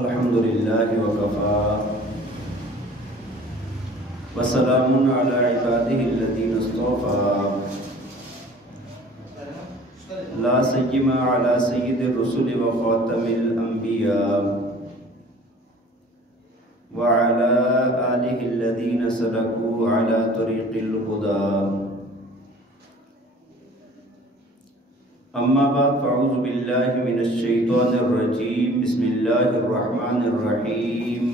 الحمدللہ وکفا وسلام علی عبادہ الذین اصطفى لا سیما علی سید الرسل وخاتم الانبیاء وعلى آلہ الذین سلکوا علی طریق الہدی. اما بعد فاعوذ باللہ من الشیطان الرجیم. بسم اللہ الرحمن الرحیم.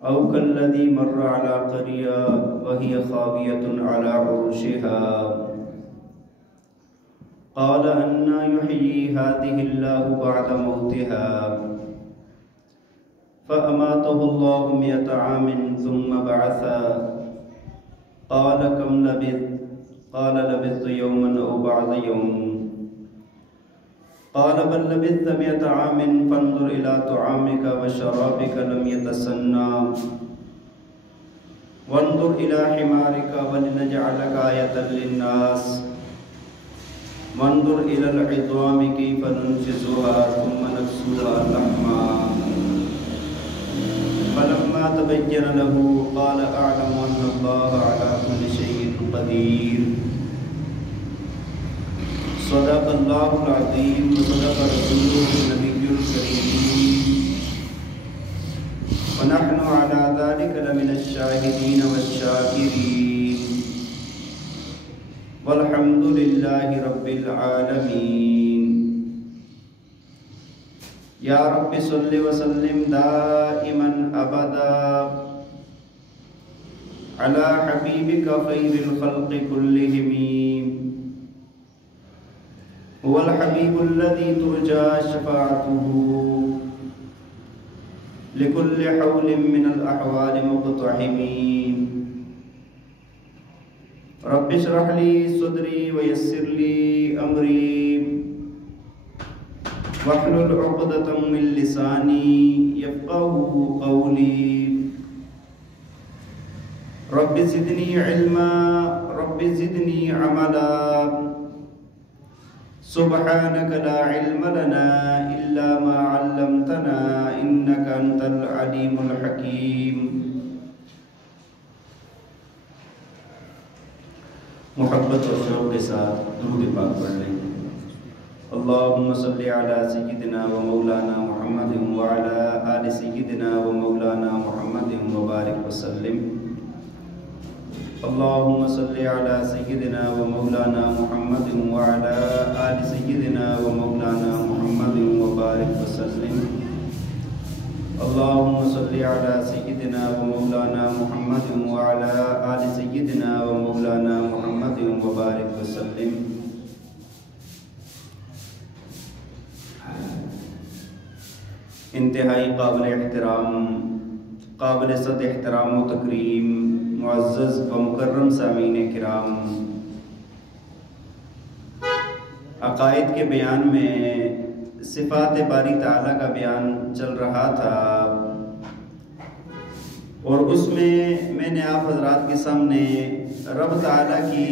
او کالذی مر علی قریہ وہی خاویۃ علی عروشها قال انا یحیی ہذہ اللہ بعد موتها فأماته الله 100 عام ثم بعثا قال كم لبثت قال لبثت يوما أو بعض يوم قال بل لبثت 100 عام فانظر إلى طعامك وشرابك لم يتسنى وانظر إلى حمارك ولنجعلك آية للناس وانظر إلى العظام كيف ننشزها ثم نكسوها لحما فلما تبين له قال أعلم أن الله على كل شيء قدير. صدق الله العظيم وصدق رسوله النبي الكريم ونحن على ذلك لمن الشاهدين والشاكرين والحمد لله رب العالمين. یا رب صلی وسلم دائما ابدا علی حبیبک خیر الخلق کلہم هو الحبیب الذی ترجى شفاعته لكل حول من الاحوال مقتحم. رب اشرح لي صدری ويسر لي امری واحلل عقدة من لسانی یفقهوا قولی. رب زدنی علما رب زدنی عملا سبحانك لا علم لنا إلا ما علمتنا إنك أنت العليم الحكيم. محبت اور شوق کے ساتھ درود پاک پڑھ لیں. اللهم صل على سيدنا ومولانا محمد وعلى آل سيدنا ومولانا محمد وبارك وسلم. اللهم صل على سيدنا ومولانا محمد وعلى آل سيدنا ومولانا محمد وبارك وسلم. اللهم صل على سيدنا ومولانا محمد وعلى آل سيدنا ومولانا محمد وبارك وسلم. انتہائی قابل احترام، قابل صد احترام و تکریم، معزز و مکرم سامعین کرام، عقائد کے بیان میں صفات باری تعالیٰ کا بیان چل رہا تھا اور اس میں نے آپ حضرات کے سامنے رب تعالیٰ کی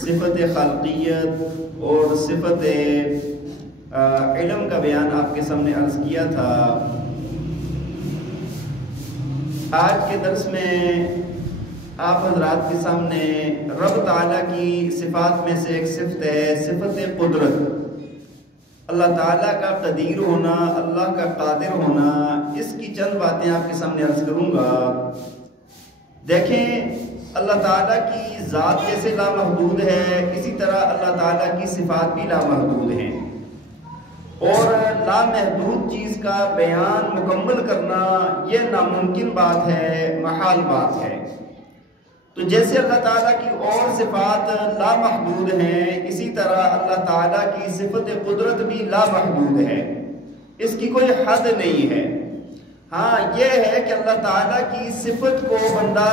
صفت خالقیت اور صفت علم کا بیان آپ کے سامنے عرض کیا تھا. آج کے درس میں آپ حضرات کے سامنے رب تعالیٰ کی صفات میں سے ایک صفت ہے صفت قدرت. اللہ تعالیٰ کا قدیر ہونا، اللہ کا قادر ہونا، اس کی چند باتیں آپ کے سامنے عرض کروں گا. دیکھیں، اللہ تعالیٰ کی ذات جیسے لامحدود ہے، اسی طرح اللہ تعالیٰ کی صفات بھی لامحدود ہیں، اور لامحدود چیز کا بیان مکمل کرنا یہ ناممکن بات ہے، محال بات ہے. تو جیسے اللہ تعالیٰ کی اور صفات لامحدود ہیں، اسی طرح اللہ تعالیٰ کی صفت قدرت بھی لامحدود ہے، اس کی کوئی حد نہیں ہے. ہاں یہ ہے کہ اللہ تعالیٰ کی صفت کو بندہ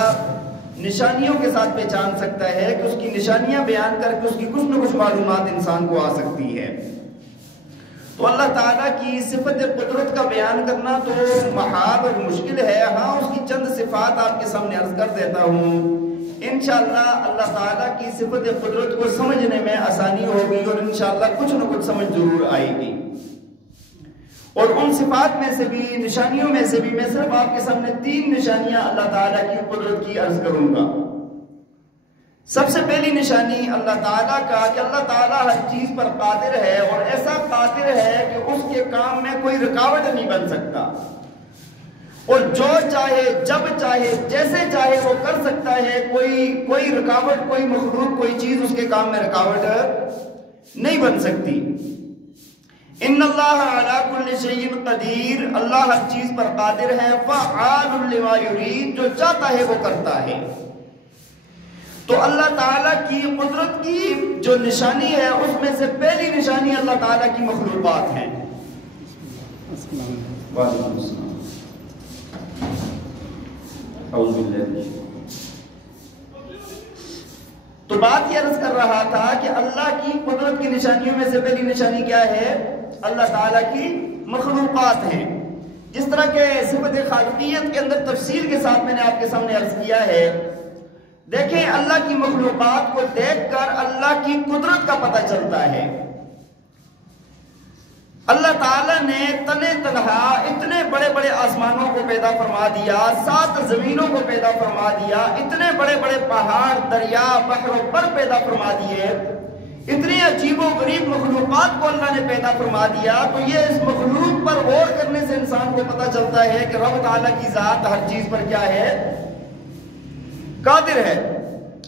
نشانیوں کے ساتھ پہچان سکتا ہے کہ اس کی نشانیاں بیان کر کے اس کی کچھ نہ کچھ معلومات انسان کو آ سکتی ہے. تو اللہ تعالیٰ کی صفت قدرت کا بیان کرنا تو محال اور مشکل ہے. ہاں اس کی چند صفات آپ کے سامنے عرض کر دیتا ہوں. انشاءاللہ اللہ تعالیٰ کی صفت قدرت کو سمجھنے میں آسانی ہوگی اور انشاءاللہ کچھ نہ کچھ سمجھ ضرور آئے گی۔ اور ان صفات میں سے بھی، نشانیوں میں سے بھی میں صرف آپ کے سامنے 3 نشانیاں اللہ تعالیٰ کی قدرت کی عرض کروں گا۔ سب سے پہلی نشانی اللہ تعالیٰ کا کہ اللہ تعالیٰ ہر چیز پر قادر ہے، اور ایسا قادر ہے کہ اس کے کام میں کوئی رکاوٹ نہیں بن سکتا، اور جو چاہے جب چاہے جیسے چاہے وہ کر سکتا ہے۔ کوئی رکاوٹ، کوئی مخلوق، کوئی چیز اس کے کام میں رکاوٹ نہیں بن سکتی۔ ان اللہ علی کل شیء قدیر، اللہ ہر چیز پر قادر ہے۔ فعال لما یرید، جو چاہتا ہے وہ کرتا ہے۔ تو اللہ تعالیٰ کی قدرت کی جو نشانی ہے اس میں سے پہلی نشانی اللہ تعالیٰ کی مخلوقات ہیں۔ وعلیکم السلام۔ اعوذ باللہ۔ تو بات یہ عرض کر رہا تھا کہ اللہ کی قدرت کی نشانیوں میں سے پہلی نشانی کیا ہے؟ اللہ تعالیٰ کی مخلوقات ہیں۔ جس طرح کہ صفت خالقیت کے اندر تفصیل کے ساتھ میں نے آپ کے سامنے عرض کیا ہے، دیکھیں اللہ کی مخلوقات کو دیکھ کر اللہ کی قدرت کا پتہ چلتا ہے۔ اللہ تعالیٰ نے تنے تنہا اتنے بڑے بڑے آسمانوں کو پیدا فرما دیا، 7 زمینوں کو پیدا فرما دیا، اتنے بڑے بڑے پہاڑ، دریا، بحر و بر پیدا فرما دیے، اتنی عجیب و غریب مخلوقات کو اللہ نے پیدا فرما دیا۔ تو یہ اس مخلوق پر غور کرنے سے انسان کو پتہ چلتا ہے کہ رب تعالیٰ کی ذات ہر چیز پر کیا ہے؟ قادر ہے۔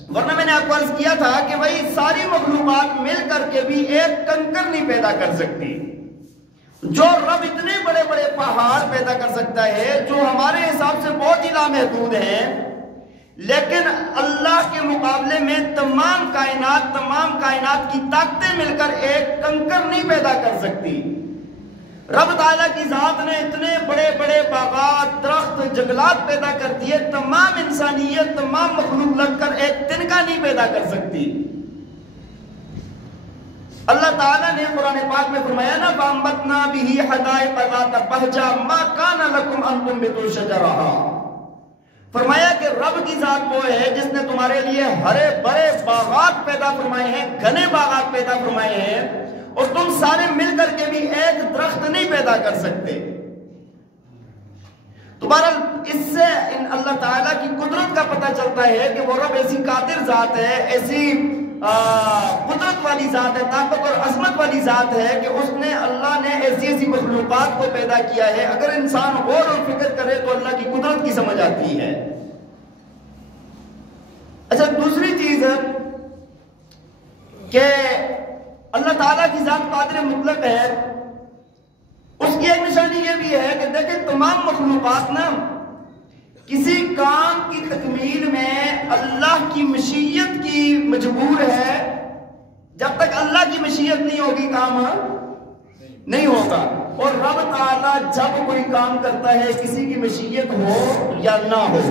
ورنہ میں نے آپ کو عرض کیا تھا کہ بھائی ساری مخلوقات مل کر کے بھی ایک کنکر نہیں پیدا کر سکتی۔ جو رب اتنے بڑے بڑے پہاڑ پیدا کر سکتا ہے جو ہمارے حساب سے بہت ہی لامحدود ہیں، لیکن اللہ کے مقابلے میں تمام کائنات کی طاقتیں مل کر ایک کنکر نہیں پیدا کر سکتی۔ رب تعالیٰ کی ذات نے اتنے بڑے بڑے باغات، درخت، جنگلات پیدا کر دیے، تمام انسانیت، تمام مخلوق لگ کر ایک تنکا نہیں پیدا کر سکتی۔ اللہ تعالیٰ نے قرآن پاک میں فرمایا نا فَأَنبَتْنَا بِهِ حَدَائِقَ ذَاتَ بَهْجَةٍ مَا كَانَ لَكُمْ أَن تُنبِتُوا شَجَرَهَا۔ فرمایا کہ رب کی ذات وہ ہے جس نے تمہارے لیے ہرے بڑے باغات پیدا فرمائے ہیں، گھنے باغات پیدا فرمائے ہیں، اور تم سارے مل کر کے بھی ایک درخت نہیں پیدا کر سکتے۔ تو بہرحال اس سے اللہ تعالیٰ کی قدرت کا پتہ چلتا ہے کہ وہ رب ایسی قادر ذات ہے، ایسی قدرت والی ذات ہے، طاقت اور عظمت والی ذات ہے کہ اللہ نے ایسی مخلوقات کو پیدا کیا ہے۔ اگر انسان غور اور فکر کرے تو اللہ کی قدرت کی سمجھ آتی ہے۔ اچھا، دوسری چیز ہے کہ اللہ تعالیٰ کی ذات قادر مطلق ہے، اس کی ایک نشانی یہ بھی ہے کہ دیکھیں تمام مخلوقات نا کسی کام کی تکمیل میں اللہ کی مشیت کی مجبور ہے۔ جب تک اللہ کی مشیت نہیں ہوگی کام نہیں ہوگا، اور رب تعالیٰ جب کوئی کام کرتا ہے کسی کی مشیت ہو یا نہ ہو،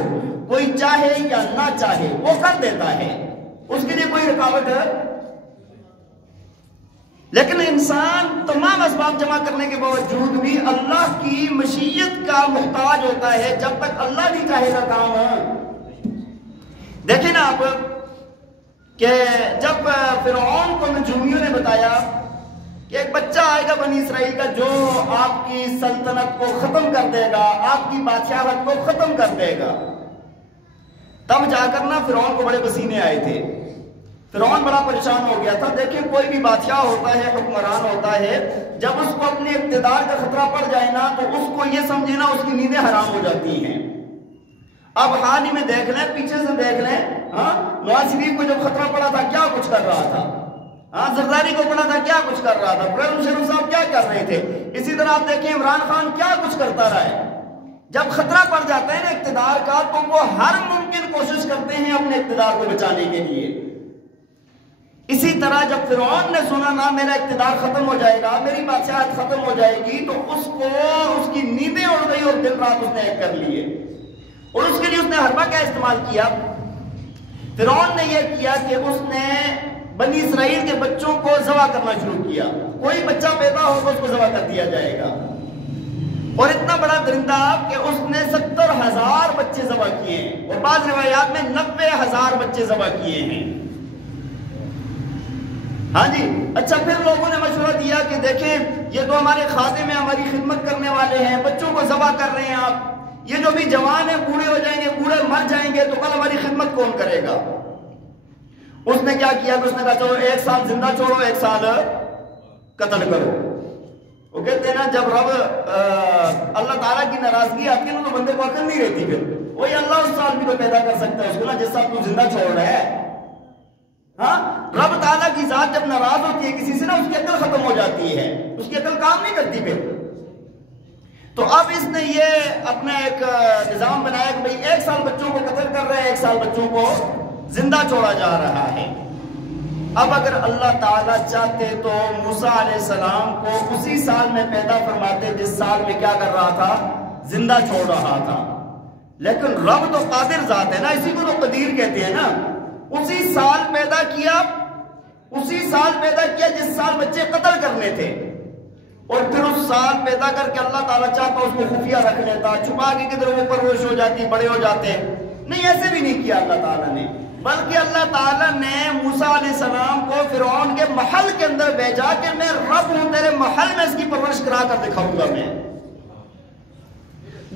کوئی چاہے یا نہ چاہے وہ کر دیتا ہے، اس کے لیے کوئی رکاوٹ ہے۔ لیکن انسان تمام اسباب جمع کرنے کے باوجود بھی اللہ کی مشیت کا محتاج ہوتا ہے جب تک اللہ نہیں چاہے گا کام۔ دیکھیں نا آپ کہ جب فرعون کو نجومیوں نے بتایا کہ ایک بچہ آئے گا بنی اسرائیل کا جو آپ کی سلطنت کو ختم کر دے گا، آپ کی بادشاہت کو ختم کر دے گا، تب جا کر نا فرعون کو بڑے پسینے آئے تھے۔ فرعون بڑا پریشان ہو گیا تھا۔ دیکھیں کوئی بھی بادشاہ ہوتا ہے، حکمران ہوتا ہے، جب اس کو اپنے اقتدار کا خطرہ پڑ جائے نا تو اس کو یہ سمجھے نا اس کی نیندیں حرام ہو جاتی ہیں۔ اب حال ہی میں دیکھ لیں، پیچھے سے دیکھ لیں، نواز شریف کو جب خطرہ پڑا تھا کیا کچھ کر رہا تھا، زرداری کو پڑا تھا کیا کچھ کر رہا تھا، پرویز مشرف صاحب کیا کر رہے تھے۔ اسی طرح آپ دیکھیں عمران خان کیا کچھ کرتا رہا ہے۔ جب خطرہ پڑ جاتا ہے نا اقتدار کا تو وہ ہر ممکن کوشش کرتے ہیں اپنے اقتدار کو بچانے کے لیے۔ اسی طرح جب فرعون نے سنا نا میرا اقتدار ختم ہو جائے گا، میری بادشاہت ختم ہو جائے گی، تو اس کی نیندیں اڑ گئی اور دن رات اس نے ایک کر لیے، اور اس کے لیے اس نے حربہ کا استعمال کیا۔ فرعون نے یہ کیا کہ اس نے بنی اسرائیل کے بچوں کو ذبح کرنا شروع کیا، کوئی بچہ پیدا ہوگا اس کو ذبح کر دیا جائے گا۔ اور اتنا بڑا درندہ کہ اس نے 70,000 بچے ذبح کیے ہیں، اور بعض روایات میں 90,000 بچے ذبح کیے ہیں۔ ہاں جی، اچھا پھر لوگوں نے مشورہ دیا کہ دیکھیں یہ تو ہمارے خادم ہیں، ہماری خدمت کرنے والے ہیں، بچوں کو ذبح کر رہے ہیں آپ، یہ جو بھی جوان ہیں بوڑھے ہو جائیں گے، بوڑھے مر جائیں گے تو کل ہماری خدمت کون کرے گا؟ اس نے کیا کیا کہ اس نے کہا چلو 1 سال زندہ چھوڑو، 1 سال قتل کرو۔ وہ کہتے ہیں نا جب رب اللہ تعالیٰ کی ناراضگی آتی ہے نا تو بندے کو عقل نہیں رہتی، پھر وہی اللہ اس سال بھی تو پیدا کر سکتا ہے اس کو نا جس سال تو زندہ چھوڑ رہا ہے۔ ہاں، رب تعالیٰ کی ذات جب ناراض ہوتی ہے کسی سے نا اس کی عقل ختم ہو جاتی ہے، اس کی عقل کام نہیں کرتی پھر۔ تو اب اس نے یہ اپنا ایک نظام بنایا کہ بھئی 1 سال بچوں کو قتل کر رہے ہیں، 1 سال بچوں کو زندہ چھوڑا جا رہا ہے۔ اب اگر اللہ تعالیٰ چاہتے تو موسیٰ علیہ السلام کو اسی سال میں پیدا فرماتے جس سال میں کیا کر رہا تھا؟ زندہ چھوڑ رہا تھا، لیکن رب تو قادر ذات ہے نا، اسی کو تو قدیر کہتے ہیں نا۔ اسی سال پیدا کیا جس سال بچے قتل کرنے تھے، اور پھر اس سال پیدا کر کے اللہ تعالیٰ چاہتا اس کو خفیہ رکھ لیتا، چھپا کے کدھر وہ پرورش ہو جاتی، بڑے ہو جاتے۔ نہیں، ایسے بھی نہیں کیا اللہ تعالیٰ نے، بلکہ اللہ تعالیٰ نے موسیٰ علیہ السلام کو فرعون کے محل کے اندر بھیجا کہ میں رب ہوں، تیرے محل میں اس کی پرورش کرا کر دکھاؤں گا میں،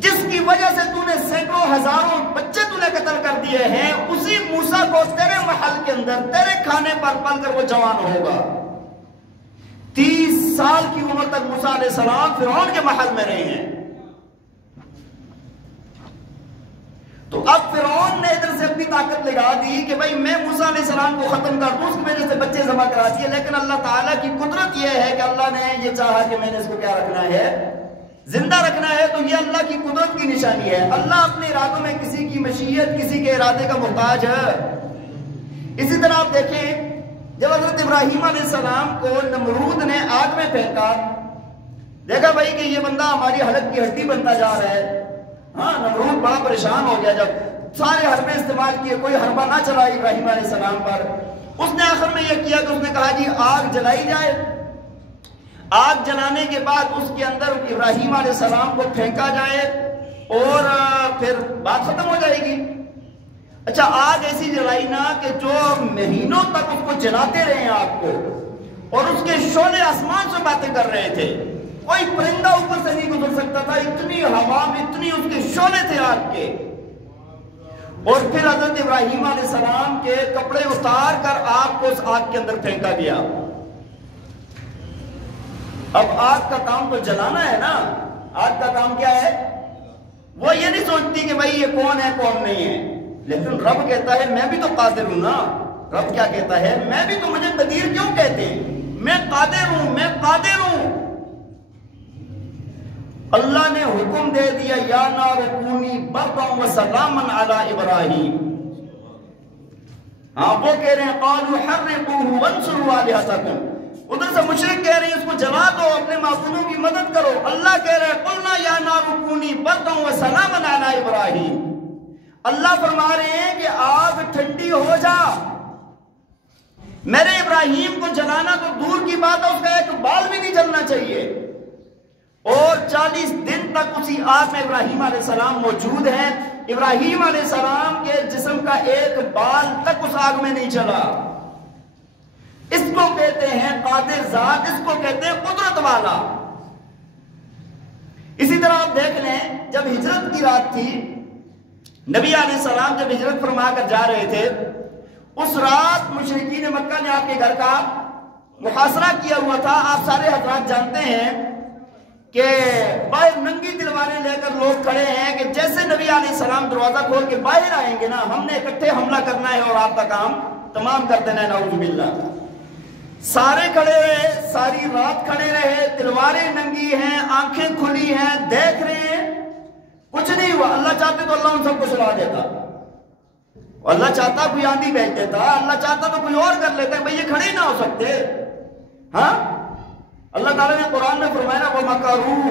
جس کی وجہ سے تو نے سینکڑوں ہزاروں بچے تو نے قتل کر دیے ہیں، اسی موسیٰ کو تیرے محل کے اندر تیرے کھانے پر پل کر وہ جوان ہوگا۔ 30 سال کی عمر تک موسیٰ علیہ السلام فرعون کے محل میں رہے ہیں۔ تو اب فرعون نے ادھر سے اپنی طاقت لگا دی کہ بھئی میں موسیٰ علیہ السلام کو ختم کر دوں، اس کی وجہ سے بچے ذبح کرا دیے، لیکن اللہ تعالیٰ کی قدرت یہ ہے کہ اللہ نے یہ چاہا کہ میں نے اس کو کیا رکھنا ہے؟ زندہ رکھنا ہے۔ تو یہ اللہ کی قدرت کی نشانی ہے۔ اللہ اپنے ارادوں میں کسی کی مشیت، کسی کے ارادے کا محتاج ہے۔ اسی طرح آپ دیکھیں جب حضرت ابراہیم علیہ السلام کو نمرود نے آگ میں پھینکا، دیکھا بھائی کہ یہ بندہ ہماری حلق کی ہڈی بنتا جا رہا ہے۔ ہاں، نمرود بڑا پریشان ہو گیا، جب سارے حربے استعمال کیے کوئی حربہ نہ چلا ابراہیم علیہ السلام پر۔ اس نے آخر میں یہ کیا کہ اس نے کہا جی آگ جلائی جائے، آگ جلانے کے بعد اس کے اندر ابراہیم علیہ السلام کو پھینکا جائے اور پھر بات ختم ہو جائے گی۔ اچھا، آگ ایسی جلائی نا کہ جو مہینوں تک اس کو جلاتے رہے ہیں آگ کو، اور اس کے شعلے آسمان سے باتیں کر رہے تھے، کوئی پرندہ اوپر سے نہیں گزر سکتا تھا، اتنی ہوا میں اتنی اس کے شعلے تھے آگ کے۔ اور پھر حضرت ابراہیم علیہ السلام کے کپڑے اتار کر آگ کو اس آگ کے اندر پھینکا گیا۔ اب آگ کا کام تو جلانا ہے نا، آگ کا کام کیا ہے؟ وہ یہ نہیں سوچتی کہ بھائی یہ کون ہے کون نہیں ہے، لیکن رب کہتا ہے میں بھی تو قادر ہوں نا۔ رب کیا کہتا ہے؟ میں بھی تو، مجھے قدیر کیوں کہتے ہیں؟ میں قادر ہوں، میں قادر ہوں۔ اللہ نے حکم دے دیا یا نار کونی بردا وسلاما علی ابراہیم۔ ہاں، وہ کہہ رہے ہیں قالوا حرقوه وانصروا آلہتکم، ادھر سے مشرک کہہ رہے ہیں اس کو جلا دو، اپنے معبودوں کی مدد کرو۔ اللہ کہہ رہے ہیں قلنا یا نار کونی بردا وسلاما علی ابراہیم۔ اللہ فرما رہے ہیں کہ آگ ٹھنڈی ہو جا، میرے ابراہیم کو جلانا تو دور کی بات ہے، اس کا ایک بال بھی نہیں جلنا چاہیے۔ اور 40 دن تک اسی آگ میں ابراہیم علیہ السلام موجود ہیں۔ ابراہیم علیہ السلام کے جسم کا ایک بال تک اس آگ میں نہیں چلا۔ اس کو کہتے ہیں قادر ذات، اس کو کہتے ہیں قدرت والا۔ اسی طرح آپ دیکھ لیں جب ہجرت کی رات تھی، نبی علیہ السلام جب ہجرت فرما کر جا رہے تھے، اس رات مشرکین مکہ نے آپ کے گھر کا محاصرہ کیا ہوا تھا۔ آپ سارے حضرات جانتے ہیں کہ باہر ننگی تلواریں لے کر لوگ کھڑے ہیں کہ جیسے نبی علیہ السلام دروازہ کھول کے باہر آئیں گے نا، ہم نے اکٹھے حملہ کرنا ہے اور آپ کا کام تمام کر دینا ہے، نعوذ باللہ۔ سارے کھڑے رہے، ساری رات کھڑے رہے، تلواریں ننگی ہیں، آنکھیں کھلی ہیں، دیکھ رہے ہیں، کچھ نہیں ہوا۔ اللہ چاہتے تو اللہ ان سب کو سلا دیتا، اللہ چاہتا کوئی آندھی بھیج دیتا، اللہ چاہتا تو کوئی اور کر لیتا، بھئی یہ کھڑے نہ ہو سکتے۔ ہاں، اللہ تعالیٰ نے قرآن میں فرمایا وَمَكَرُوا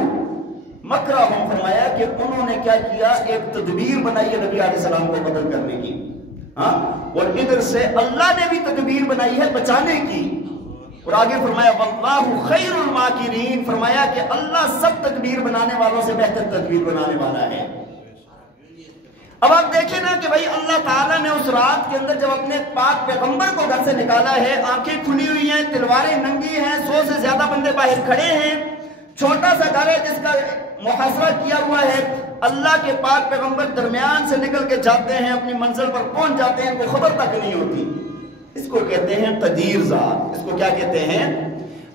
مَكْرَهُمْ، فرمایا کہ انہوں نے کیا کیا، ایک تدبیر بنائی ہے نبی علیہ السلام کو قتل کرنے کی۔ ہاں، اور ادھر سے اللہ نے بھی تدبیر بنائی ہے بچانے کی۔ اور آگے فرمایا واللہ خیر الماکرین، فرمایا کہ اللہ سب تدبیر بنانے والوں سے بہتر تدبیر بنانے والا ہے۔ اب آپ دیکھیں نا کہ بھائی اللہ تعالیٰ نے اس رات کے اندر جب اپنے پاک پیغمبر کو گھر سے نکالا ہے، آنکھیں کھلی ہوئی ہیں، تلواریں ننگی ہیں، 100 سے زیادہ بندے باہر کھڑے ہیں، چھوٹا سا گھر ہے جس کا محاصرہ کیا ہوا ہے، اللہ کے پاک پیغمبر درمیان سے نکل کے جاتے ہیں، اپنی منزل پر پہنچ جاتے ہیں، کوئی خبر تک نہیں ہوتی۔ اس کو کہتے ہیں تدیر ذات، اس کو کیا کہتے ہیں؟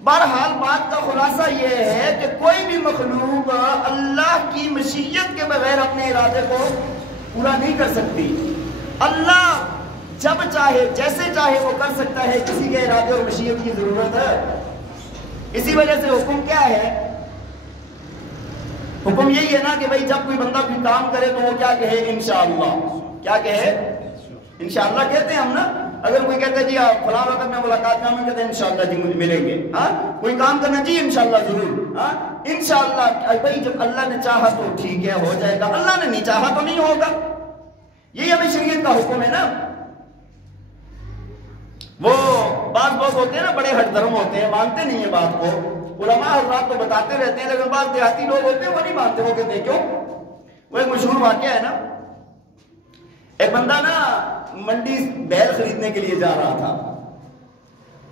بہرحال بات کا خلاصہ یہ ہے کہ کوئی بھی مخلوق اللہ کی مشیت کے بغیر اپنے ارادے کو پورا نہیں کر سکتی۔ اللہ جب چاہے جیسے چاہے وہ کر سکتا ہے، کسی کے ارادے اور مشیت کی ضرورت ہے۔ اسی وجہ سے حکم کیا ہے؟ حکم یہی ہے نا کہ بھئی جب کوئی بندہ کوئی کام کرے تو وہ کیا کہے؟ انشاءاللہ۔ کیا کہے؟ انشاءاللہ کہتے ہیں ہم نا۔ اگر کوئی کہتا ہے جی آپ فلاں وقت میں ملاقات میں ہم کہتے ہیں انشاءاللہ جی مجھے ملیں گے، ہاں کوئی کام کرنا جی انشاءاللہ ضرور، ہاں انشاءاللہ۔ بھئی جب اللہ نے چاہا تو ٹھیک ہے ہو جائے گا، اللہ نے نہیں چاہا تو نہیں ہوگا۔ یہی ہمیں شریعت کا حکم ہے نا۔ وہ بعض لوگ ہوتے ہیں نا بڑے ہٹ دھرم ہوتے ہیں، مانتے نہیں ہیں بات کو، علماء حضرات تو بتاتے رہتے ہیں، لیکن بعض دیہاتی لوگ ہوتے ہیں وہ نہیں مانتے۔ وہ کہتے ہیں کیوں؟ وہ ایک مشہور واقعہ ہے نا، ایک بندہ نا منڈی بیل خریدنے کے لیے جا رہا تھا،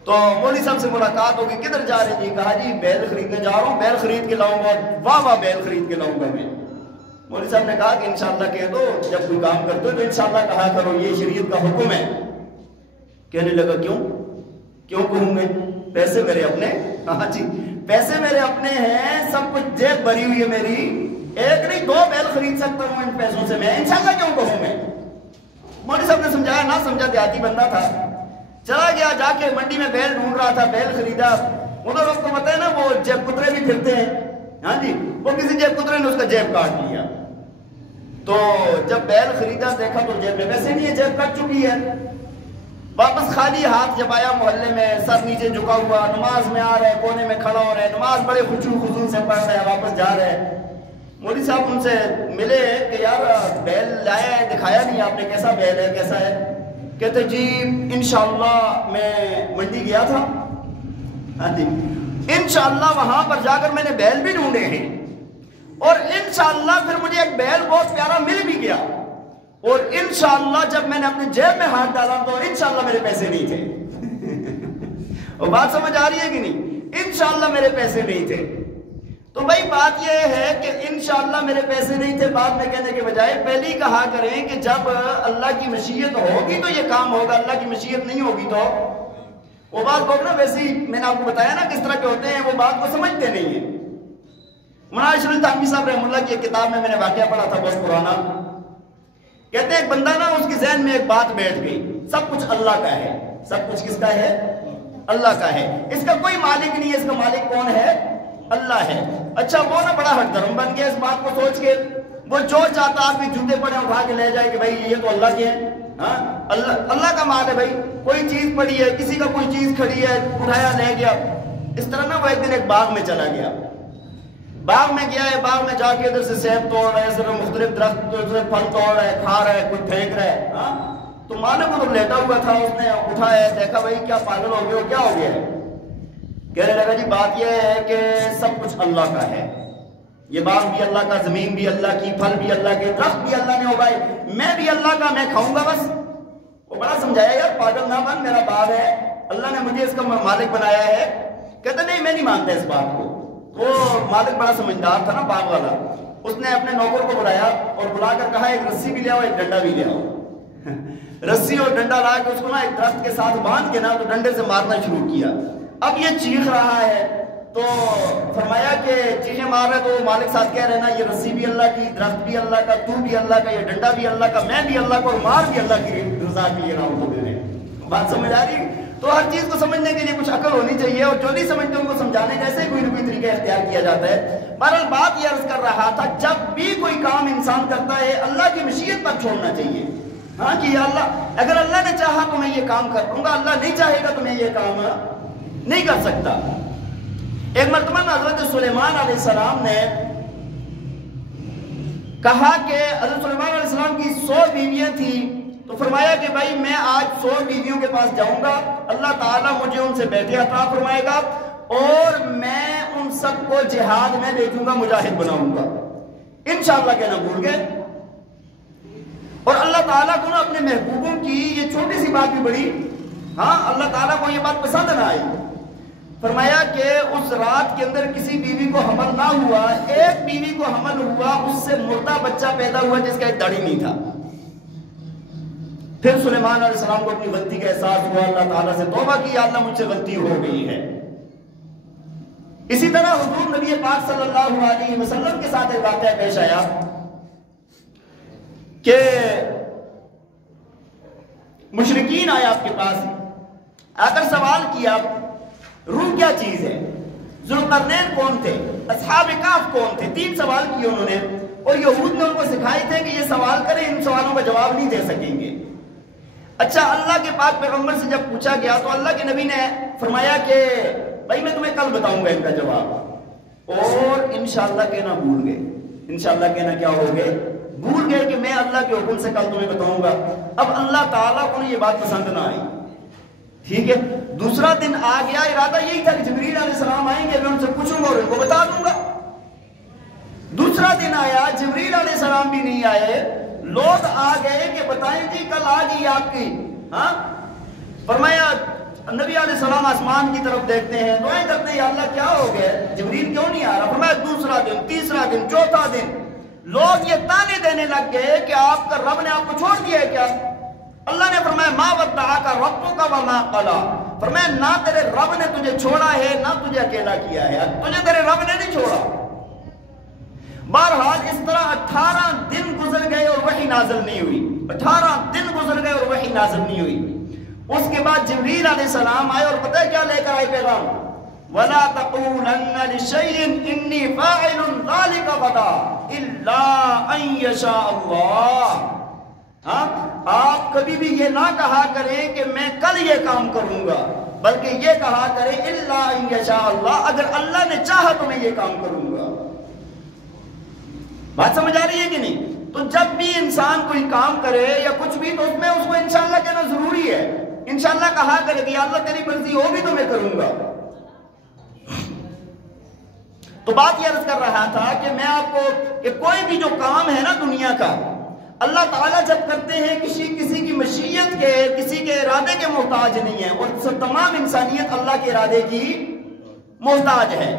تو مولوی صاحب سے ملاقات ہوگی، کدھر جا رہے جی؟ کہا جی بیل خریدنے جا رہا ہوں، بیل خرید کے لاؤں گا، واہ واہ بیل خرید کے لاؤں گا میں۔ مولوی صاحب نے کہا کہ انشاءاللہ کہہ دو، جب کوئی کام کرتے ہو تو انشاءاللہ کہا کرو، یہ شریعت کا حکم ہے۔ کہنے لگا کیوں کہوں میں؟ پیسے میرے اپنے، ہاں جی پیسے میرے اپنے ہیں، سب کچھ جیب بھری ہوئی ہے میری، ایک نہیں 2 بیل خرید سکتا ہوں ان پیسوں سے، میں انشاءاللہ کیوں کہوں میں؟ مولوی صاحب نے سمجھایا، نہ سمجھا دیہاتی بندہ تھا، چلا گیا جا کے منڈی میں بیل ڈھونڈ رہا تھا، بیل خریدا۔ ادھر اس کو پتہ ہے نا وہ جیب کترے بھی پھرتے ہیں، ہاں جی وہ کسی جیب کترے نے اس کا جیب کاٹ لیا۔ تو جب بیل خریدا دیکھا تو جیب میں پیسے نہیں ہے، جیب کٹ چکی ہے۔ واپس خالی ہاتھ جب آیا محلے میں، سر نیچے جھکا ہوا، نماز میں آ رہا ہے، کونے میں کھڑا ہو رہا ہے، نماز بڑے خشوع خضوع سے پڑھ رہا ہے، واپس جا رہا ہے۔ مولوی صاحب ان سے ملے کہ یار بیل لایا ہے، دکھایا نہیں آپ نے، کیسا بیل ہے کیسا ہے؟ کہتے جی انشاءاللہ میں منڈی گیا تھا، ہاں جی انشاءاللہ وہاں پر جا کر میں نے بیل بھی ڈھونڈے ہیں، اور انشاءاللہ پھر مجھے ایک بیل بہت پیارا مل بھی گیا، اور انشاءاللہ جب میں نے اپنے جیب میں ہاتھ ڈالا تو انشاءاللہ میرے پیسے نہیں تھے۔ اور بات سمجھ آ رہی ہے کہ نہیں؟ انشاءاللہ میرے پیسے نہیں تھے۔ تو بھائی بات یہ ہے کہ انشاءاللہ میرے پیسے نہیں تھے بعد میں کہنے کے بجائے پہلے ہی کہا کریں کہ جب اللہ کی مشیت ہوگی تو یہ کام ہوگا، اللہ کی مشیت نہیں ہوگی تو وہ بات لوگ نا ویسے ہی میں نے آپ کو بتایا نا کس طرح کے ہوتے ہیں، وہ بات کو سمجھتے نہیں ہیں۔ مولانا اشرف تھانوی صاحب رحمہ اللہ کی ایک کتاب میں نے واقعہ پڑھا تھا بہت پرانا، کہتے ہیں ایک بندہ نا اس کے ذہن میں ایک بات بیٹھ گئی، سب کچھ اللہ کا ہے، سب کچھ کس کا ہے؟ اللہ کا ہے، اس کا کوئی مالک نہیں ہے، اس کا مالک کون ہے؟ اللہ ہے۔ اچھا وہ نا بڑا ہٹ دھرم بن گیا اس بات کو سوچ کے، وہ جو چاہتا آپ کے جوتے پڑے اٹھا کے لے جائے کہ بھائی یہ تو اللہ کے ہیں، ہاں اللہ کا مال ہے بھائی، کوئی چیز پڑی ہے، کسی کا کوئی چیز کھڑی ہے، اٹھایا لے گیا۔ اس طرح نا وہ ایک دن ایک باغ میں چلا گیا، باغ میں گیا ہے، باغ میں جا کے ادھر سے سیب توڑ رہا ہے، ادھر مختلف درخت پھل توڑ رہا ہے، کھا رہا ہے، کوئی پھینک رہا ہے، ہاں تو مالک ادھر لیٹا ہوا تھا، اس نے اٹھایا دیکھا بھائی کیا پاگل ہو گئے ہو، کیا ہو گیا ہے؟ کہنے لگا جی بات یہ ہے کہ سب کچھ اللہ کا ہے، یہ باغ بھی اللہ کا، زمین بھی اللہ کی، پھل بھی اللہ کے، درخت بھی اللہ نے اگائے، میں بھی اللہ کا، میں کھاؤں گا بس۔ وہ بڑا سمجھایا یار پاگل نہ بن، میرا باغ ہے، اللہ نے مجھے اس کا مالک بنایا ہے۔ کہتا نہیں میں نہیں مانتا اس بات کو۔ وہ مالک بڑا سمجھدار تھا نا باغ والا، اس نے اپنے نوکر کو بلایا اور بلا کر کہا ایک رسی بھی لے آؤ، ایک ڈنڈا بھی لے آؤ۔ رسی اور ڈنڈا لا کے اس کو نا ایک درخت کے ساتھ باندھ کے نا تو ڈنڈے سے مارنا شروع کیا۔ اب یہ چیخ رہا ہے تو فرمایا کہ چیخیں مار رہے تو مالک ساتھ کہہ رہے نا یہ رسی بھی اللہ کی، درخت بھی اللہ کا، تو بھی اللہ کا، یہ ڈنڈا بھی اللہ کا، میں بھی اللہ کو، اور مار بھی اللہ کی رضا کے لیے رہا ہوں۔ بات سمجھ آ رہی؟ تو ہر چیز کو سمجھنے کے لیے کچھ عقل ہونی چاہیے، اور جو نہیں سمجھتے ان کو سمجھانے جیسے کوئی نہ کوئی طریقہ اختیار کیا جاتا ہے۔ بہرحال بات یہ عرض کر رہا تھا جب بھی کوئی کام انسان کرتا ہے اللہ کی مشیت پر چھوڑنا چاہیے، ہاں کہ اللہ اگر اللہ نے چاہا تو میں یہ کام کر لوں گا، اللہ نہیں چاہے گا تو میں یہ کام نہیں کر سکتا۔ ایک مرتبہ حضرت سلیمان علیہ السلام نے کہا کہ حضرت سلیمان علیہ السلام کی 100 بیویاں تھیں، تو فرمایا کہ بھائی میں آج 100 بیویوں کے پاس جاؤں گا، اللہ تعالیٰ مجھے ان سے بیٹے عطا فرمائے گا اور میں ان سب کو جہاد میں بھیجوں گا، مجاہد بناؤں گا، انشاءاللہ کہنا بھول گئے۔ اور اللہ تعالیٰ کو نا اپنے محبوبوں کی یہ چھوٹی سی بات بھی بڑی، ہاں اللہ تعالیٰ کو یہ بات پسند نہ آئی۔ فرمایا کہ اس رات کے اندر کسی بیوی کو حمل نہ ہوا، ایک بیوی کو حمل ہوا، اس سے مردہ بچہ پیدا ہوا جس کا ایک داڑھی نہیں تھا۔ پھر سلیمان علیہ السلام کو اپنی غلطی کا احساس ہوا، اللہ تعالیٰ سے توبہ کی، یا اللہ مجھ سے غلطی ہو گئی ہے۔ اسی طرح حضور نبی پاک صلی اللہ علیہ وسلم کے ساتھ ایک واقعہ پیش آیا کہ مشرکین آئے آپ کے پاس، آ کر سوال کیا روح کیا چیز ہے، ذوالقرنین کون تھے، اصحاب کہف کون تھے، 3 سوال کیے انہوں نے، اور یہود نے ان کو سکھائے تھے کہ یہ سوال کریں، ان سوالوں کا جواب نہیں دے سکیں گے۔ اچھا اللہ کے پاک پیغمبر سے جب پوچھا گیا تو اللہ کے نبی نے فرمایا کہ بھائی میں تمہیں کل بتاؤں گا ان کا جواب، اور انشاءاللہ کہنا بھول گئے، انشاءاللہ کہنا کیا ہو گئے، بھول گئے کہ میں اللہ کے حکم سے کل تمہیں بتاؤں گا۔ اب اللہ تعالیٰ کو یہ بات پسند نہ آئی، ٹھیک ہے۔ دوسرا دن آ گیا، ارادہ یہی تھا کہ جبریل علیہ السلام آئیں گے، میں ان سے پوچھوں گا اور ان کو بتا دوں گا۔ دوسرا دن آیا، جبریل علیہ السلام بھی نہیں آئے، لوگ آ گئے کہ بتائیں جی کل آ گئی آپ کی، ہاں فرمایا نبی علیہ السلام آسمان کی طرف دیکھتے ہیں، دعائیں کرتے ہیں یا اللہ کیا ہو گیا، جبریل کیوں نہیں آ رہا؟ فرمایا دوسرا دن، تیسرا دن، چوتھا دن، لوگ یہ تانے دینے لگ گئے کہ آپ کا رب نے آپ کو چھوڑ دیا ہے کیا؟ اللہ نے فرمایا ما ودعک ربک وما قلی، فرمایا نہ تیرے رب نے تجھے چھوڑا ہے نہ تجھے اکیلا کیا ہے، تجھے تیرے رب نے نہیں چھوڑا۔ بہرحال اس طرح 18 دن گزر گئے اور وحی نازل نہیں ہوئی، 18 دن گزر گئے اور وحی نازل نہیں ہوئی۔ اس کے بعد جبریل علیہ السلام آئے اور پتہ ہے کیا لے کر آئے پیغام، وَلَا تَقُولَنَّ لِشَيْءٍ إِنِّي فَاعِلٌ ذَلِكَ غَدًا إِلَّا أَن يَشَاءَ اللَّهُ، ہاں آپ کبھی بھی یہ نہ کہا کریں کہ میں کل یہ کام کروں گا، بلکہ یہ کہا کریں إِلَّا أَن يَشَاءَ اللَّهُ، اگر اللہ نے چاہا تو میں یہ کام کروں گا۔ بات سمجھ آ رہی ہے کہ نہیں؟ تو جب بھی انسان کوئی کام کرے یا کچھ بھی تو اس میں اس کو انشاءاللہ کہنا ضروری ہے، انشاءاللہ کہا کرے کہ یا اللہ تیری مرضی ہوگی تو میں کروں گا۔ تو بات یہ عرض کر رہا تھا کہ میں آپ کو کہ کوئی بھی جو کام ہے نا دنیا کا، اللہ تعالیٰ جب کرتے ہیں کسی کی مشیت کے، کسی کے ارادے کے محتاج نہیں ہے، اور تمام انسانیت اللہ کے ارادے کی محتاج ہے۔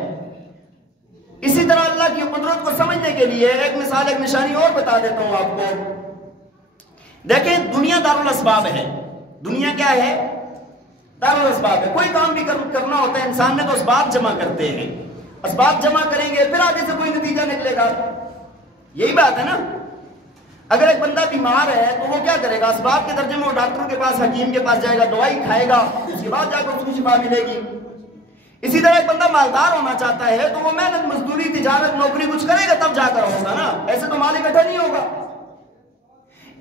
اسی طرح اللہ کی قدرت کو سمجھنے کے لیے ایک مثال، ایک نشانی اور بتا دیتا ہوں آپ کو۔ دیکھیں دنیا دارالاسباب ہے، دنیا کیا ہے؟ دارالاسباب ہے۔ کوئی کام بھی کرنا ہوتا ہے انسان نے تو اسباب جمع کرتے ہیں، اسباب جمع کریں گے پھر آگے سے کوئی نتیجہ نکلے گا، یہی بات ہے نا۔ اگر ایک بندہ بیمار ہے تو وہ کیا کرے گا؟ اسباب کے درجے میں وہ ڈاکٹر کے پاس، حکیم کے پاس جائے گا، دوائی کھائے گا، اس کے بعد جا کر اس کو شفا ملے گی۔ اسی طرح ایک بندہ مالدار ہونا چاہتا ہے تو وہ محنت مزدوری تجارت نوکری کچھ کرے گا تب جا کر ہوگا نا، ایسے تو مال اکٹھا نہیں ہوگا۔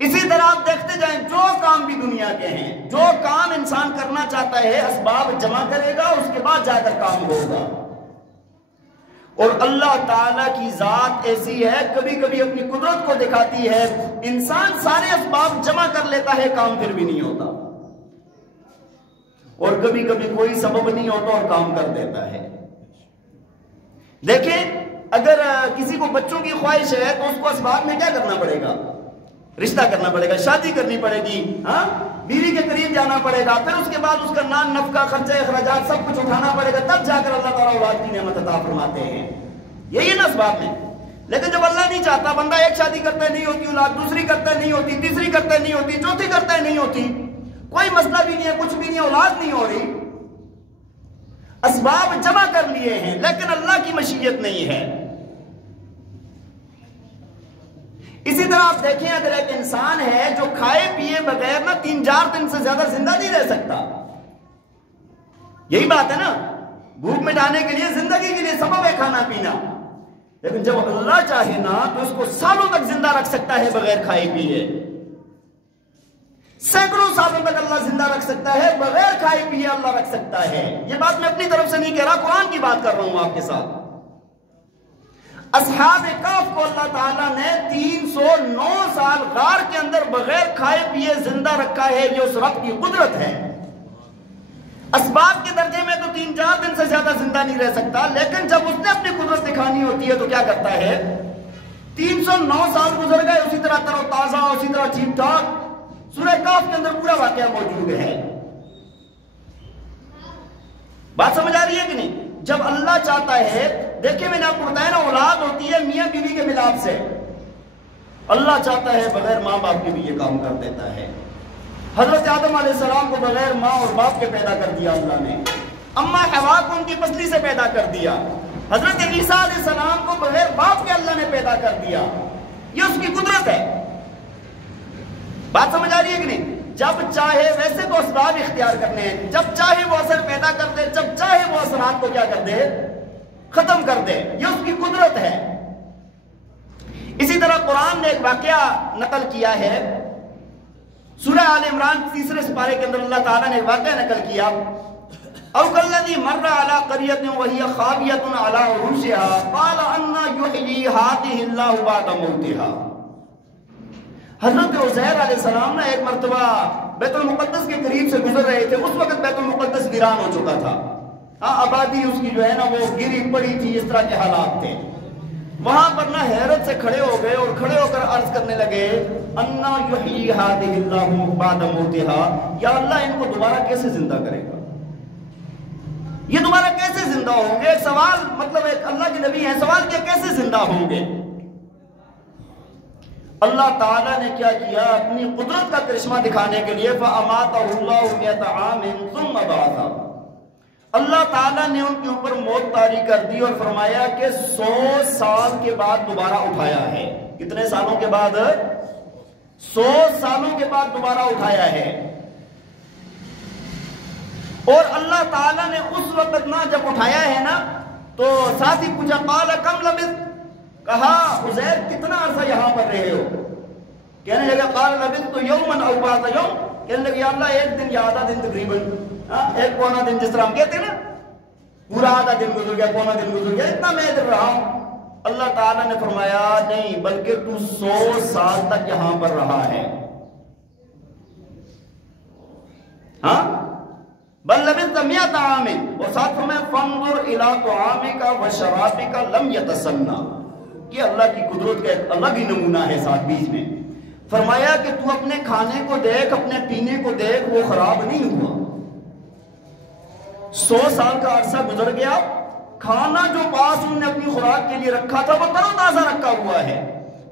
اسی طرح آپ دیکھتے جائیں جو کام بھی دنیا کے ہیں، جو کام انسان کرنا چاہتا ہے اسباب جمع کرے گا، اس کے بعد جا کر کام ہوگا۔ اور اللہ تعالیٰ کی ذات ایسی ہے، کبھی کبھی اپنی قدرت کو دکھاتی ہے، انسان سارے اسباب جمع کر لیتا ہے کام پھر بھی نہیں ہوتا، اور کبھی کبھی کوئی سبب نہیں ہوتا اور کام کر دیتا ہے۔ دیکھیں اگر کسی کو بچوں کی خواہش ہے تو اس کو اسباب میں کیا کرنا پڑے گا؟ رشتہ کرنا پڑے گا، شادی کرنی پڑے گی، ہاں بیوی کے قریب جانا پڑے گا، پھر اس کے بعد اس کا نان نفقہ، خرچہ اخراجات سب کچھ اٹھانا پڑے گا، تب جا کر اللہ تعالیٰ اولاد کی نعمت عطا فرماتے ہیں، یہی ہے نا اسباب میں۔ لیکن جب اللہ نہیں چاہتا، بندہ ایک شادی کرتا ہے نہیں ہوتی اولاد، دوسری کرتا ہے نہیں ہوتی، تیسری کرتا ہے نہیں ہوتی، چوتھی کرتا ہے نہیں ہوتی، کوئی مسئلہ بھی نہیں ہے، کچھ بھی نہیں ہے، اولاد نہیں ہو رہی، اسباب جمع کر لیے ہیں لیکن اللہ کی مشیت نہیں ہے۔ اسی طرح آپ دیکھیں اگر ایک انسان ہے جو کھائے پیے بغیر نا 3-4 دن سے زیادہ زندہ نہیں رہ سکتا، یہی بات ہے نا، بھوک مٹانے کے لیے، زندگی کے لیے سبب ہے کھانا پینا، لیکن جب اللہ چاہے نا تو اس کو سالوں تک زندہ رکھ سکتا ہے بغیر کھائے پیے، سینکڑوں سالوں تک اللہ زندہ رکھ سکتا ہے بغیر کھائے پیے، اللہ رکھ سکتا ہے۔ یہ بات میں اپنی طرف سے نہیں کہہ رہا، قرآن کی بات کر رہا ہوں آپ کے ساتھ۔ اصحاب کہف کو اللہ تعالیٰ نے 309 سال غار کے اندر بغیر کھائے پیے زندہ رکھا ہے. یہ اس رب کی قدرت ہے. اسباب کے درجے میں تو 3-4 دن سے زیادہ زندہ نہیں رہ سکتا، لیکن جب اس نے اپنی قدرت دکھانی ہوتی ہے تو کیا کرتا ہے؟ 309 سال گزر گئے اسی طرح تر و تازہ، اسی طرح ٹھیک ٹھاک. سورہ کہف کے اندر پورا واقعہ موجود ہے. بات سمجھ آ رہی ہے کہ نہیں؟ جب اللہ چاہتا ہے، دیکھیں میں نے آپ کو بتایا نا، اولاد ہوتی ہے میاں بیوی کے ملاپ سے. اللہ چاہتا ہے بغیر ماں باپ کے بھی یہ کام کر دیتا ہے. حضرت آدم علیہ السلام کو بغیر ماں اور باپ کے پیدا کر دیا اللہ نے. اماں حوا کو ان کی پسلی سے پیدا کر دیا. حضرت عیسیٰ علیہ السلام کو بغیر باپ کے اللہ نے پیدا کر دیا. یہ اس کی قدرت ہے. بات سمجھ آ رہی ہے کہ نہیں؟ جب چاہے ویسے تو اسباب اختیار کرنے ہیں، جب چاہے وہ اثر پیدا کر دے، جب چاہے وہ اثرات کو کیا کر دے؟ ختم کر دے. یہ اس کی قدرت ہے. اسی طرح قرآن نے ایک واقعہ نقل کیا ہے. سورہ آل عمران 3 سپارے کے اندر اللہ تعالیٰ نے ایک واقعہ نقل کیا. او کالذی مر علی قریۃ وہی خاویۃ علی عروشها قال انا یحیی ہذہ اللہ بعد موتها. حضرت عزیر علیہ السلام نے ایک مرتبہ بیت المقدس کے قریب سے گزر رہے تھے. اس وقت بیت المقدس ویران ہو چکا تھا. آبادی اس کی جو ہے نا وہ گری پڑی تھی، اس طرح کے حالات تھے. وہاں پر نہ حیرت سے کھڑے ہو گئے اور کھڑے ہو کر عرض کرنے لگے انا یحیی ہذہ اللہ بعد موتها، یا اللہ ان کو دوبارہ کیسے زندہ کرے گا؟ یہ دوبارہ کیسے زندہ ہوں گے؟ ایک سوال، مطلب ایک اللہ کے نبی ہیں، سوال کیا کیسے زندہ ہوں گے؟ اللہ تعالیٰ نے کیا کیا؟ اپنی قدرت کا کرشمہ دکھانے کے لیے فَأَمَاتَهُ اللَّهُ مِئَةَ عَامٍ ثُمَّ بَعَثَهُ، اللہ تعالیٰ نے ان کے اوپر موت طاری کر دی اور فرمایا کہ 100 سال کے بعد دوبارہ اٹھایا ہے. کتنے سالوں کے بعد؟ 100 سالوں کے بعد دوبارہ اٹھایا ہے. اور اللہ تعالیٰ نے اس وقت نہ جب اٹھایا ہے نا تو ساتھ ہی پوچھا قال کم لبثت، کہا عزیر کتنا عرصہ یہاں پر رہے ہو؟ کہنے لگا قال لبثت یوما او بعض یوم، کہنے لگا یا اللہ ایک دن یا آدھا دن تقریباً، ایک پونا دن، جس طرح ہم کہتے ہیں نا پورا آدھا دن گزر گیا، پونا دن گزر گیا، اتنا میں ادھر رہا ہوں. اللہ تعالیٰ نے فرمایا نہیں، بلکہ تو 100 سال تک یہاں پر رہا ہے. ہاں بل لبثت 100 عام، اور ساتھ فرمایا فانظر الی طعامک وشرابک لم یتسنى. یہ اللہ کی قدرت کا ایک الگ ہی نمونہ ہے. ساتھ بیچ میں فرمایا کہ تو اپنے کھانے کو دیکھ، اپنے پینے کو دیکھ، وہ خراب نہیں ہوا. 100 سال کا عرصہ گزر گیا، کھانا جو پاس انہوں نے اپنی خوراک کے لیے رکھا تھا وہ تر و تازہ رکھا ہوا ہے.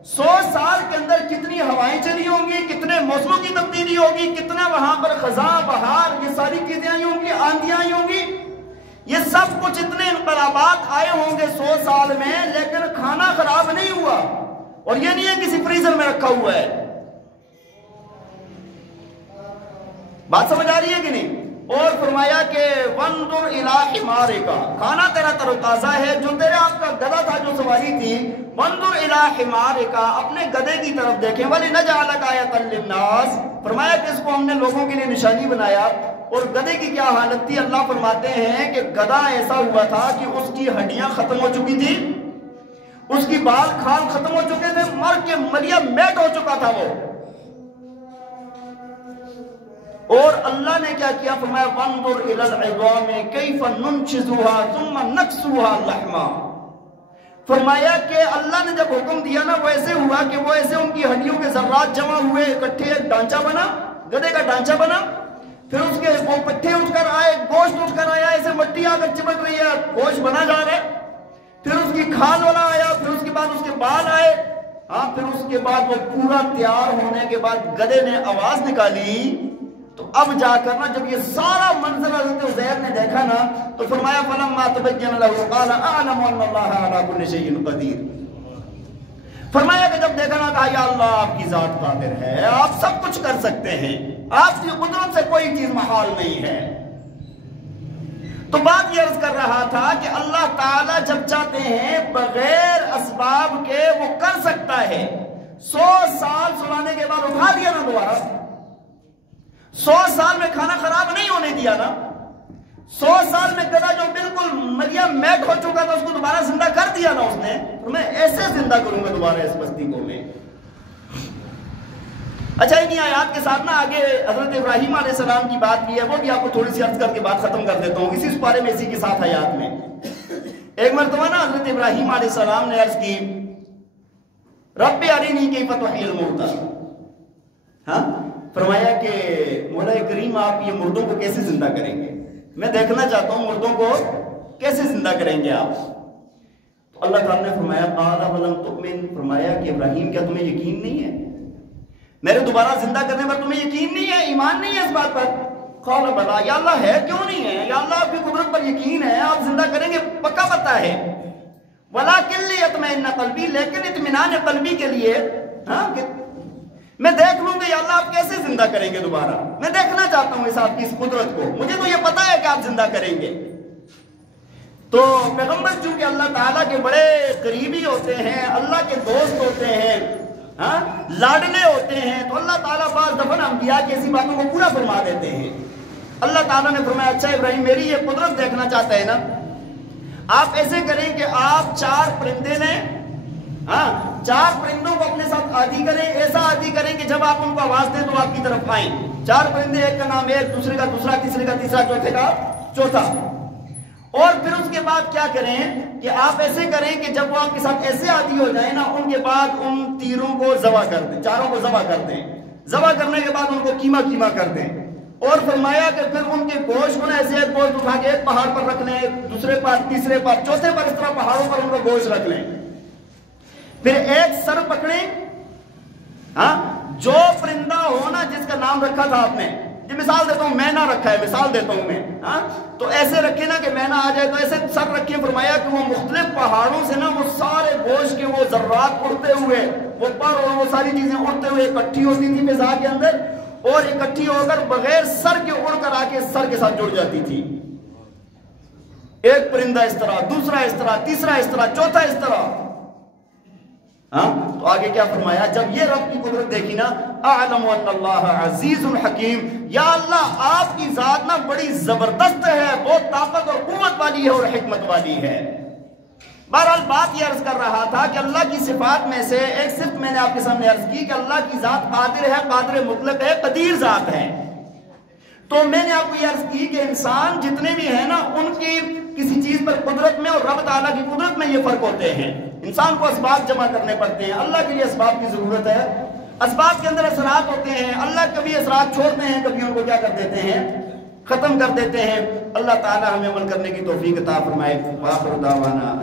100 سال کے اندر کتنی ہوائیں چلی ہوں گی، کتنے موسموں کی تبدیلی ہوگی، کتنا وہاں پر خزاں بہار، یہ ساری چیزیں آئی ہوں گی، آندیاں آئی ہوں گی. یہ سب کچھ اتنے انقلابات آئے ہوں گے 100 سال میں، لیکن کھانا خراب نہیں ہوا. اور یہ نہیں ہے کسی فریزر میں رکھا ہوا ہے. بات سمجھ آ رہی ہے کہ نہیں؟ اور فرمایا کہ وانظر الی حمارک، کھانا تیرا تر و تازہ ہے. جو تیرے آپ کا گدھا تھا جو سواری تھی، وانظر الی حمارک، اپنے گدھے کی طرف دیکھیں. ولنجعلک آیۃ للناس، فرمایا کہ اس کو ہم نے لوگوں کے لیے نشانی بنایا. اور گدھے کی کیا حالت تھی؟ اللہ فرماتے ہیں کہ گدھا ایسا ہوا تھا کہ اس کی ہڈیاں ختم ہو چکی تھی، اس کی بال کھال ختم ہو چکے تھے، مر کے ملیا میٹ ہو چکا تھا وہ. اور اللہ نے کیا کیا؟ فرمایا وانظر الی العظام کیف ننشزها ثم نکسوها لحما. فرمایا کہ اللہ نے جب حکم دیا نا وہ ایسے ہوا کہ وہ ایسے ان کی ہڈیوں کے ذرات جمع ہوئے، اکٹھے ایک ڈھانچہ بنا، گدھے کا ڈھانچہ بنا. پھر اس کے وہ پٹھے اٹھ کر آئے، گوشت اٹھ کر آیا، ایسے مٹی آ کر چمک رہی ہے، گوشت بنا جا رہا ہے. پھر اس کی کھال والا آیا، پھر اس کے بعد اس کے بال آئے. پھر اس کے بعد وہ پورا تیار ہونے کے بعد گدھے نے آواز نکالی. تو اب جا کر نا جب یہ سارا منظر حضرت عزیر نے دیکھا نا تو فرمایا فلما تبین له قال اعلم ان اللہ علی کل شیء قدیر. فرمایا کہ جب دیکھا نا کہا یا اللہ آپ کی ذات قادر ہے، آپ سب کچھ کر سکتے ہیں، آپ کی قدرت سے کوئی چیز محال نہیں ہے. تو بات یہ عرض کر رہا تھا کہ اللہ تعالیٰ جب چاہتے ہیں بغیر اسباب کے وہ کر سکتا ہے. 100 سال سلانے کے بعد اٹھا دیا نا دوبارہ. 100 سال میں کھانا خراب نہیں ہونے دیا نا. 100 سال میں گدھا جو بالکل مریا میٹ ہو چکا تھا اس کو دوبارہ زندہ کر دیا نا اس نے، تو میں ایسے زندہ کروں گا دوبارہ اس بستی کو میں۔ اچھا انہی آیات کے ساتھ نا آگے حضرت ابراہیم علیہ السلام کی بات کی ہے، وہ بھی آپ کو تھوڑی سی عرض کر کے بات ختم کر دیتا ہوں اسی بارے میں، اسی کے ساتھ آیات میں۔ ایک مرتبہ نا حضرت ابراہیم علیہ السلام نے عرض کی رب ارنی کیف تحیی الموتیٰ، ہاں فرمایا کہ مولا کریم آپ یہ مردوں کو کیسے زندہ کریں گے، میں دیکھنا چاہتا ہوں مردوں کو کیسے زندہ کریں گے آپ۔ تو اللہ تعالیٰ نے فرمایا قال ولم تؤمن، فرمایا کہ ابراہیم کیا تمہیں یقین نہیں ہے، میرے دوبارہ زندہ کرنے پر تمہیں یقین نہیں ہے، ایمان نہیں ہے اس بات پر؟ قال بلا، یا اللہ ہے کیوں نہیں ہے، یا اللہ آپ کی قدرت پر یقین ہے، آپ زندہ کریں گے پکا پتا ہے، ولکن لیطمئن قلبی، لیکن اطمینان قلبی کے لیے، ہاں میں دیکھ لوں گا یا اللہ آپ کیسے زندہ کریں گے دوبارہ، میں دیکھنا چاہتا ہوں اس آپ کی اس قدرت کو، مجھے تو یہ پتا ہے کہ آپ زندہ کریں گے۔ تو پیغمبر چونکہ اللہ تعالیٰ کے بڑے قریبی ہوتے ہیں، اللہ کے دوست ہوتے ہیں، ہاں لاڈلے ہوتے ہیں، تو اللہ تعالیٰ بعض دفعہ انبیاء کی ایسی باتوں کو پورا فرما دیتے ہیں۔ اللہ تعالیٰ نے فرمایا اچھا ابراہیم میری یہ قدرت دیکھنا چاہتا ہے نا، آپ ایسے کریں کہ آپ 4 پرندے لیں، ہاں 4 پرندوں کو اپنے ساتھ عادی کریں، ایسا عادی کریں کہ جب آپ ان کو آواز دیں تو آپ کی طرف آئیں۔ 4 پرندے، ایک کا نام ایک، دوسرے کا دوسرا، تیسرے کا تیسرا، چوتھے کا چوتھا۔ اور پھر اس کے بعد کیا کریں کہ آپ ایسے کریں کہ جب وہ آپ کے ساتھ ایسے عادی ہو جائیں نا، ان کے بعد ان تیروں کو ذبح کر دیں، 4 کو ذبح کر دیں، ذبح کرنے کے بعد ان کو قیمہ قیمہ کر دیں، اور فرمایا کہ پھر ان کے گوشت کو نا ایسے ایک گوشت اٹھا کے ایک پہاڑ پر رکھ لیں، دوسرے پر، تیسرے پر، چوتھے پر، اس طرح پہاڑوں پر ان کا گوشت رکھ لیں، پھر ایک سر پکڑیں، ہاں جو پرندہ ہونا جس کا نام رکھا تھا آپ نے، یہ مثال دیتا ہوں، مینا رکھا ہے، مثال دیتا ہوں میں، ہاں تو ایسے رکھے نا کہ مینا آ جائے، تو ایسے سر رکھے، فرمایا کہ وہ مختلف پہاڑوں سے نا وہ سارے گوشت کے وہ ذرات اڑتے ہوئے، وہ پر اور وہ ساری چیزیں اڑتے ہوئے اکٹھی ہوتی تھی فضا کے اندر، اور اکٹھی ہو کر بغیر سر کے اڑ کر آ کے سر کے ساتھ جڑ جاتی تھی۔ ایک پرندہ اس طرح، دوسرا اس طرح، تیسرا اس طرح، چوتھا اس طرح، ہاں تو آگے کیا فرمایا، جب یہ رب کی قدرت دیکھی نا، اعلم ان اللہ عزیز الحکیم، یا اللہ آپ کی ذات نا بڑی زبردست ہے، بہت طاقت اور قوت والی ہے اور حکمت والی ہے۔ بہرحال بات یہ عرض کر رہا تھا کہ اللہ کی صفات میں سے ایک صفت میں نے آپ کے سامنے عرض کی کہ اللہ کی ذات قادر ہے، قادر مطلق ہے، قدیر ذات ہے۔ تو میں نے آپ کو یہ عرض کی کہ انسان جتنے بھی ہیں نا، ان کی کسی چیز پر قدرت میں اور رب تعالیٰ کی قدرت میں یہ فرق ہوتے ہیں۔ انسان کو اسباب جمع کرنے پڑتے ہیں، اللہ کے لیے اسباب کی ضرورت ہے، اسباب کے اندر اثرات ہوتے ہیں، اللہ کبھی اثرات چھوڑتے ہیں، کبھی ان کو کیا کر دیتے ہیں، ختم کر دیتے ہیں۔ اللہ تعالیٰ ہمیں عمل کرنے کی توفیق عطا فرمائے۔ وآخر دعوانا